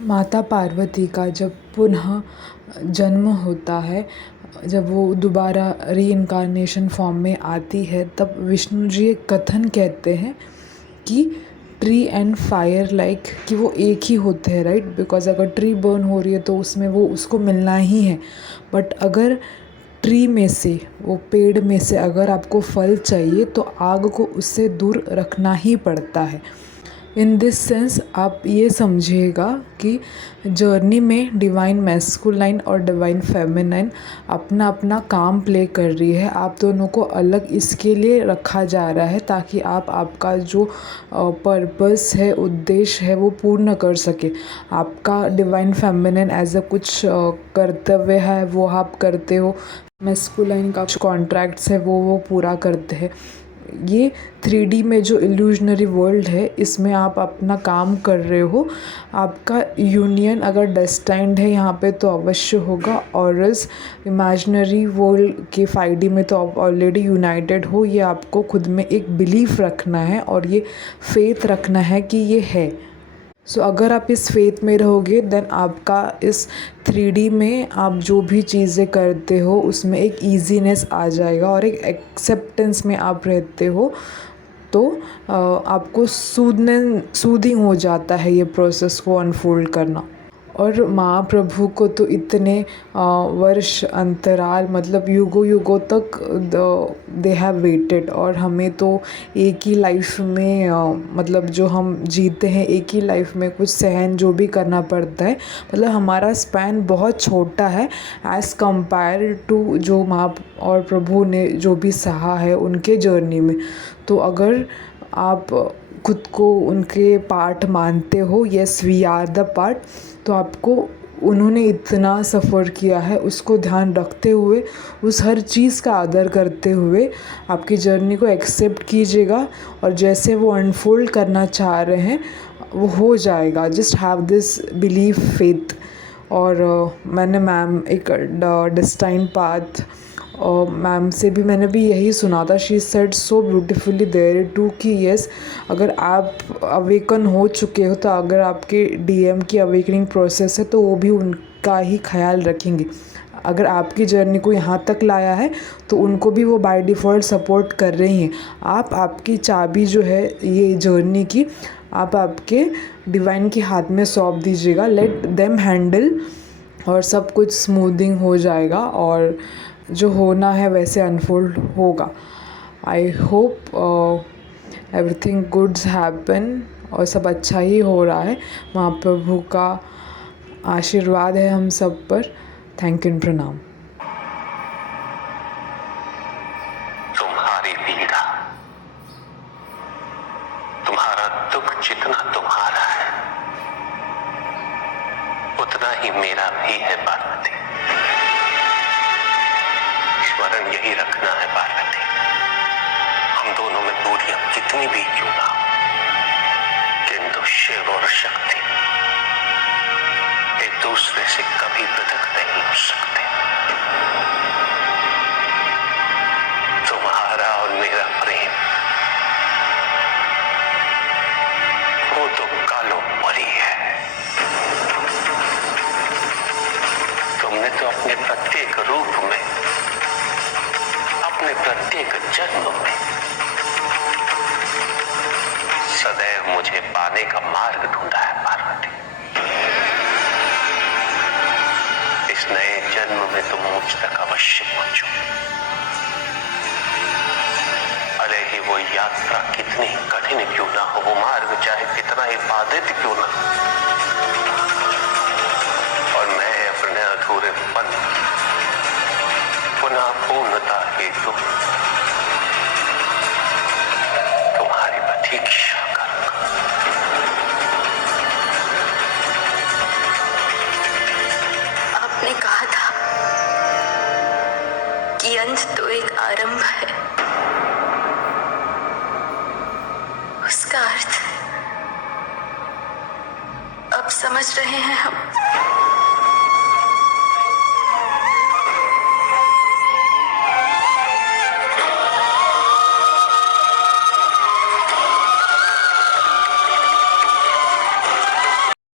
माता पार्वती का जब पुनः जन्म होता है, जब वो दोबारा रीइंकार्नेशन फॉर्म में आती है, तब विष्णु जी एक कथन कहते हैं कि ट्री एंड फायर लाइक कि वो एक ही होते हैं, राइट। बिकॉज अगर ट्री बर्न हो रही है तो उसमें वो उसको मिलना ही है। बट अगर ट्री में से, वो पेड़ में से अगर आपको फल चाहिए तो आग को उससे दूर रखना ही पड़ता है। इन दिस सेंस आप ये समझिएगा कि जर्नी में डिवाइन मैस्कुलाइन और डिवाइन फेमिनाइन अपना अपना काम प्ले कर रही है। आप दोनों को अलग इसके लिए रखा जा रहा है ताकि आप आपका जो पर्पस है, उद्देश्य है, वो पूर्ण कर सके। आपका डिवाइन फेमिनाइन एज अ कुछ कर्तव्य है वो आप करते हो, मैस्कुलाइन का कुछ कॉन्ट्रैक्ट्स है वो पूरा करते हैं। ये 3D में जो इल्यूजनरी वर्ल्ड है, इसमें आप अपना काम कर रहे हो। आपका यूनियन अगर डेस्टाइंड है यहाँ पे तो अवश्य होगा, और इस इमेजिनरी वर्ल्ड के 5D में तो आप ऑलरेडी यूनाइटेड हो। ये आपको खुद में एक बिलीफ रखना है और ये फेथ रखना है कि ये है। सो अगर आप इस फेथ में रहोगे देन आपका इस 3D में आप जो भी चीज़ें करते हो उसमें एक ईजीनेस आ जाएगा और एक एक्सेप्टेंस में आप रहते हो। तो आपको सूदिंग हो जाता है ये प्रोसेस को अनफोल्ड करना। और महाप्रभु को तो इतने वर्ष अंतराल, मतलब युगों युगों तक दे हैव वेटेड, और हमें तो एक ही लाइफ में मतलब जो हम जीते हैं एक ही लाइफ में कुछ सहन जो भी करना पड़ता है। मतलब हमारा स्पैन बहुत छोटा है एज़ कंपेयर टू जो माँ और प्रभु ने जो भी सहा है उनके जर्नी में। तो अगर आप खुद को उनके पार्ट मानते हो, yes we are the part, तो आपको उन्होंने इतना सफ़र किया है उसको ध्यान रखते हुए, उस हर चीज़ का आदर करते हुए आपकी जर्नी को एक्सेप्ट कीजिएगा। और जैसे वो अनफोल्ड करना चाह रहे हैं वो हो जाएगा। Just have this belief, faith. और मैंने मैम एक डेस्टाइन पाथ, और मैम से भी मैंने भी यही सुना था। She said so beautifully there too कि येस, अगर आप अवेकन हो चुके हो तो अगर आपके DM की अवेकनिंग प्रोसेस है तो वो भी उनका ही ख्याल रखेंगे। अगर आपकी जर्नी को यहाँ तक लाया है तो उनको भी वो बाय डिफ़ॉल्ट सपोर्ट कर रही हैं। आप आपकी चाबी जो है ये जर्नी की, आप आपके डिवाइन के हाथ में सौंप दीजिएगा। लेट देम हैंडल, और सब कुछ स्मूथिंग हो जाएगा और जो होना है वैसे अनफोल्ड होगा। I hope everything goods happen, और सब अच्छा ही हो रहा है। महाप्रभु का आशीर्वाद है हम सब पर। थैंक यू, प्रणाम। तुम्हारी पीड़ा, तुम्हारा दुख जितना तुम्हारा है उतना ही मेरा भी है पार्वती। स्मरण यही रखना है पार्वती, हम दोनों में दूरियां कितनी भी क्यों ना हो, किंतु शिव और शक्ति एक दूसरे से कभी पृथक नहीं हो सकते। तुम्हारा और मेरा प्रेम वो तो कालो परी है। तुमने तो अपने प्रत्येक रूप में, अपने प्रत्येक जन्म में सदैव मुझे पाने का मार्ग ढूंढा है पार्वती। इस नए जन्म में तुम मुझ तक अवश्य पहुंचो, भले ही वो यात्रा कितनी कठिन क्यों ना हो, वो मार्ग चाहे कितना ही बाधित क्यों ना, और मैं अपने अधूरे पन पुनः पूर्णता हेतु तुम्हारी प्रतीक्षा करूंगा। आपने कहा था कि अंत तो एक आरंभ है, उसका अर्थ अब समझ रहे हैं हम।